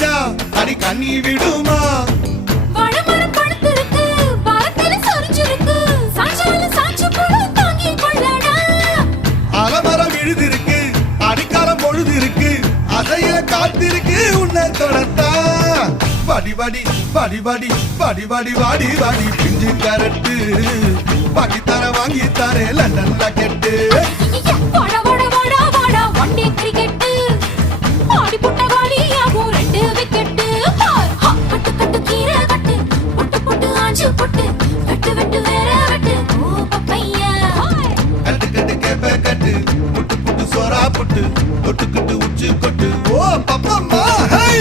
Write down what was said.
வச்சா அடி கண்ணி விடுமா வாழைமரம் பழுத்திருக்கு, வாரத்தில சொரிஞ்சிருக்கு, சாஞ்சாலும் சாஞ்சு போடு தாங்கிக் கொள்ளடா. அலமரம் விழுதிருக்கு அடிக்காலம் பொழுது இருக்கு அதைய காத்திருக்கு உன்னை தொடத்தா படி படி படி படி படி படி வாடி வாடி பிஞ்சு கரட்டு பாக்கி தர வாங்கி தரே லண்டன்ல கெட்டு ஐயைய, போடா